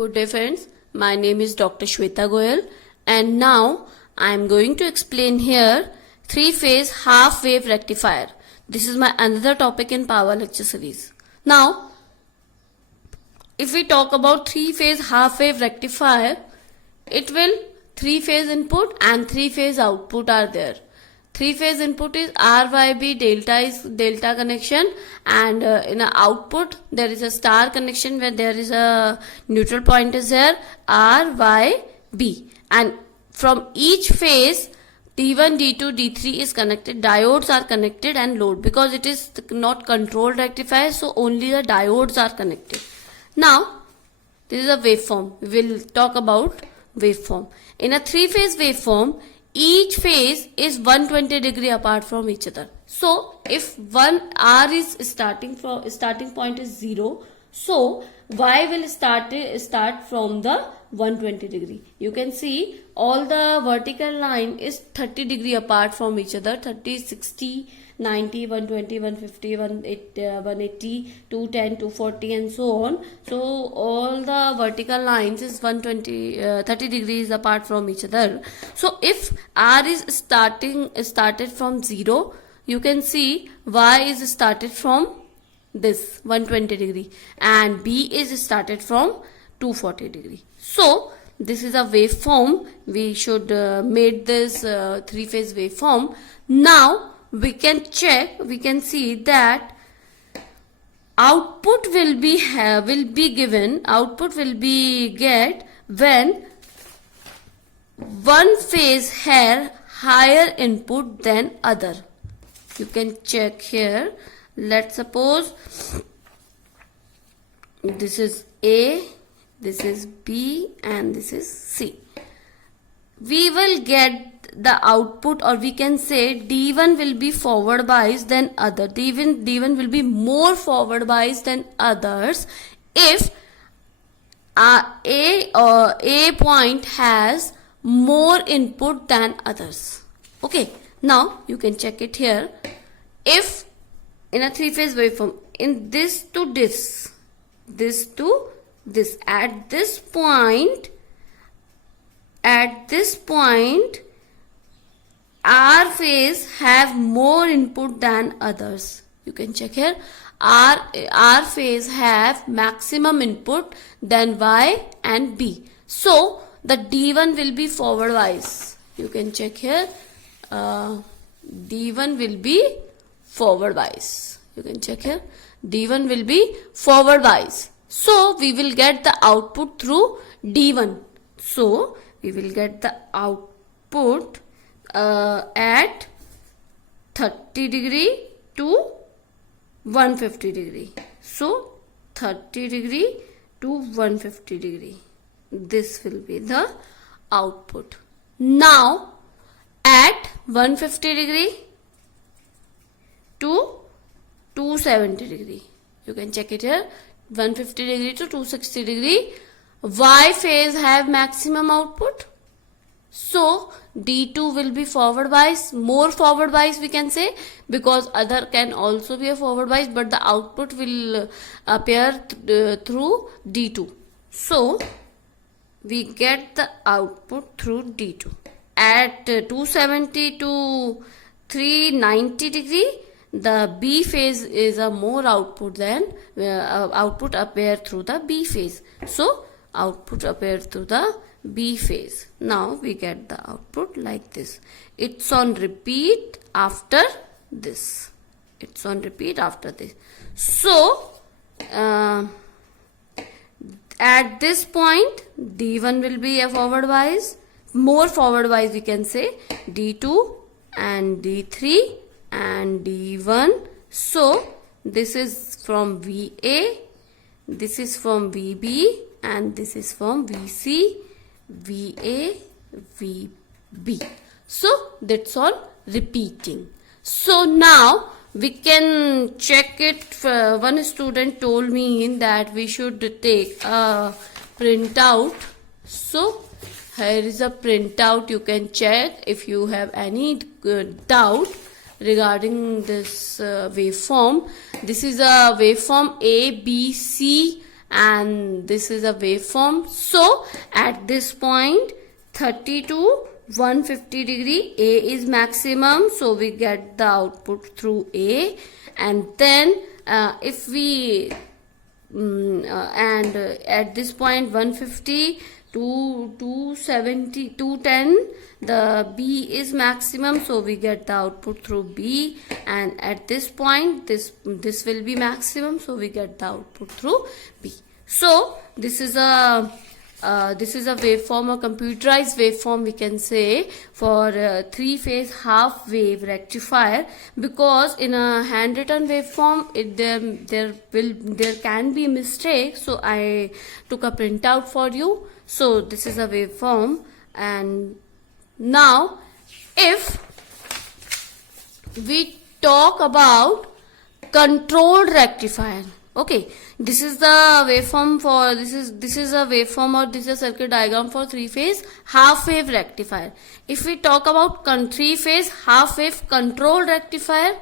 Good day friends, my name is Dr. Shweta Goyal and now I am going to explain here three-phase half-wave rectifier. This is my another topic in power lecture series. Now, if we talk about three-phase half-wave rectifier, it will three-phase input and three-phase output are there. Three-phase input is RYB, delta is delta connection, and in a output there is a star connection where there is a neutral point is there, RYB, and from each phase D1, D2, D3 is connected, diodes are connected and load, because it is not controlled rectifier, so only the diodes are connected. Now this is a waveform. We will talk about waveform. In a three-phase waveform, each phase is 120 degree apart from each other. So if one R is starting point is 0, so Y will start from the 120 degree. You can see all the vertical line is 30 degree apart from each other, 30, 60, 90, 120, 150, 180, 210, 240 and so on. So all the vertical lines is 30 degrees apart from each other. So if R is started from 0, you can see Y is started from this 120 degree and B is started from 240 degree. So this is a waveform. We should make this three-phase waveform. Now we can check, we can see that output will be get when one phase has higher input than other. You can check here. Let's suppose this is A, this is B and this is C. We will get the output, or we can say D1 will be forward biased than other. D1 will be more forward biased than others if A point has more input than others. Okay, now you can check it here. If in a three-phase waveform, in this to this, this to this, at this point, R phase have more input than others. You can check here. R phase have maximum input than Y and B. So the D1 will be forward bias. You can check here. D1 will be forward bias. You can check here. D1 will be forward bias. So we will get the output through D1. So we will get the output at 30 degree to 150 degree. So 30 degree to 150 degree. This will be the output. Now at 150 degree to 270 degree. You can check it here. 150 degree to 260 degree. Y phase have maximum output. So D2 will be forward bias, more forward bias we can say, because other can also be a forward bias, but the output will appear through D2. So we get the output through D2. At 270 to 390 degree, the B phase is a more output than output appear through the B phase. So output appear through the B phase. Now we get the output like this. It's on repeat after this. It's on repeat after this. So at this point D1 will be a forward bias, more forward bias we can say, D2 and D3 and D1. So this is from VA, this is from VB and this is from VC, VA, VB. So that's all repeating. So now we can check it. One student told me that we should take a printout. So here is a printout. You can check if you have any doubt regarding this waveform. This is a waveform A, B, C and this is a waveform. So at this point 30 to 150 degree, A is maximum, so we get the output through A. And then if we at this point 150 to 270 210, the B is maximum, so we get the output through B. And at this point this will be maximum, so we get the output through B. So this is a waveform, a computerized waveform we can say, for three-phase half wave rectifier. Because in a handwritten waveform there can be mistake, so I took a printout for you. So this is a waveform. And now if we talk about controlled rectifier, okay, this is the waveform for this is a waveform, or this is a circuit diagram for three-phase half-wave rectifier. If we talk about three-phase half-wave controlled rectifier,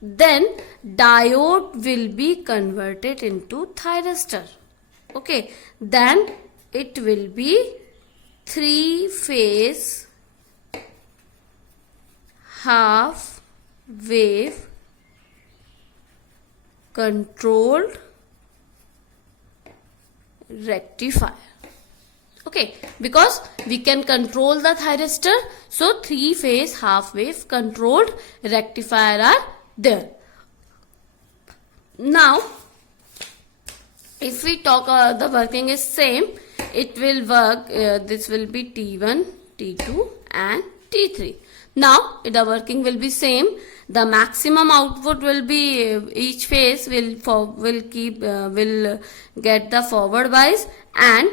then diode will be converted into thyristor. Okay, then it will be three-phase half-wave controlled rectifier. Okay, because we can control the thyristor, so three-phase half-wave controlled rectifier are there. Now if we talk the working is same, it will work, this will be T1, T2 and T3. Now the working will be same. The maximum output will be, each phase will get the forward bias, and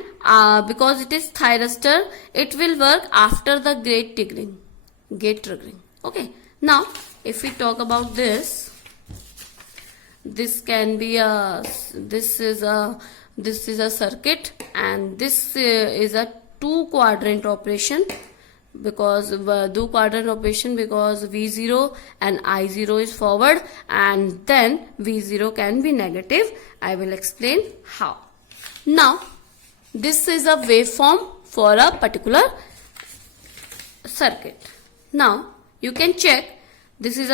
because it is thyristor, it will work after the gate triggering. Okay, now if we talk about this can be this is a circuit, and this is a two quadrant operation, because because V0 and I0 is forward, and then V0 can be negative. I will explain how. Now this is a waveform for a particular circuit. Now you can check, this is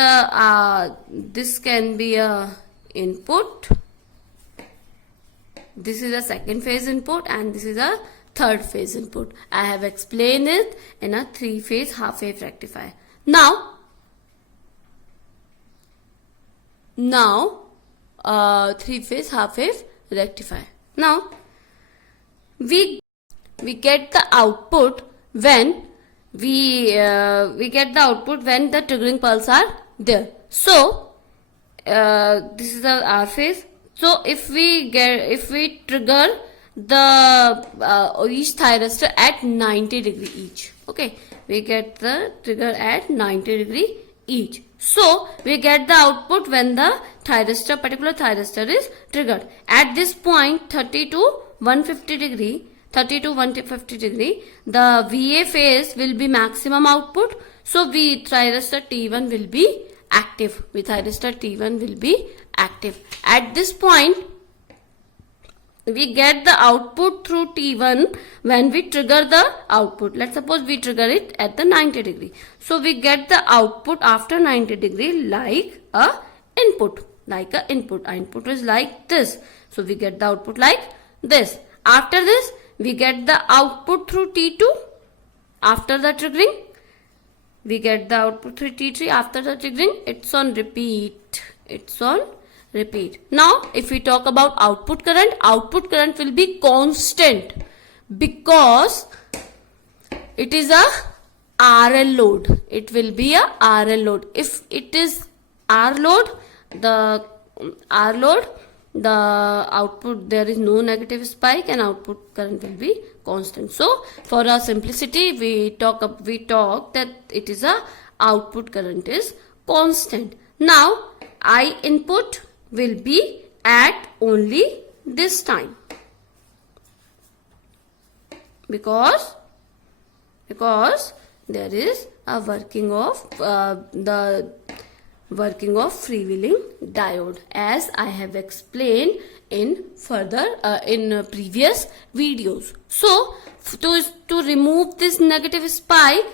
this can be a input, this is a second phase input, and this is a third phase input. I have explained it in a three-phase half-wave rectifier. Now three-phase half-wave rectifier. Now we get the output when we get the output when the triggering pulse are there. So this is the R phase. So if we trigger the each thyristor at 90 degree each, okay, we get the trigger at 90 degree each. So we get the output when the particular thyristor is triggered. At this point 30 to 150 degree, the VA phase will be maximum output. So thyristor T1 will be active. Thyristor T1 will be active. At this point we get the output through T1 when we trigger the output. Let's suppose we trigger it at the 90 degree. So we get the output after 90 degree like a input. Input is like this. So we get the output like this. After this we get the output through T2 after the triggering. We get the output through T3 after the triggering. It's on repeat. Now if we talk about output current will be constant, because it is a RL load. It will be a RL load. If it is R load, the output, there is no negative spike, and output current will be constant. So for our simplicity, we talk that it is a output current is constant. Now I input will be at only this time, because there is a working of the working of freewheeling diode, as I have explained in previous videos. So to remove this negative spike,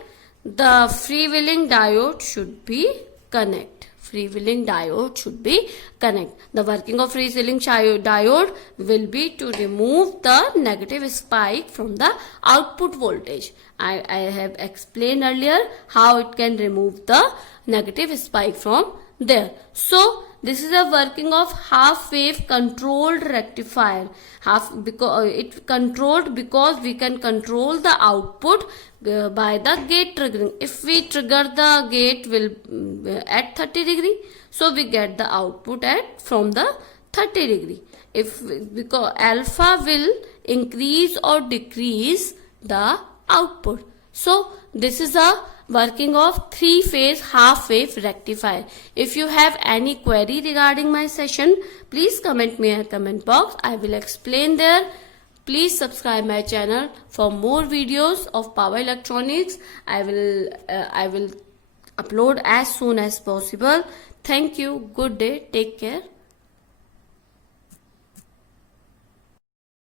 the freewheeling diode should be connect. Freewheeling diode should be connect. The working of freewheeling diode will be to remove the negative spike from the output voltage. I have explained earlier how it can remove the negative spike from there. So this is a working of half wave controlled rectifier. Because it controlled, because we can control the output by the gate triggering. If we trigger the gate will at 30 degree, so we get the output from the 30 degree. Because alpha will increase or decrease the output. So this is a working of 3-phase half wave rectifier. If you have any query regarding my session, please comment me in the comment box. I will explain there. Please subscribe my channel for more videos of power electronics. I will upload as soon as possible. Thank you. Good day. Take care.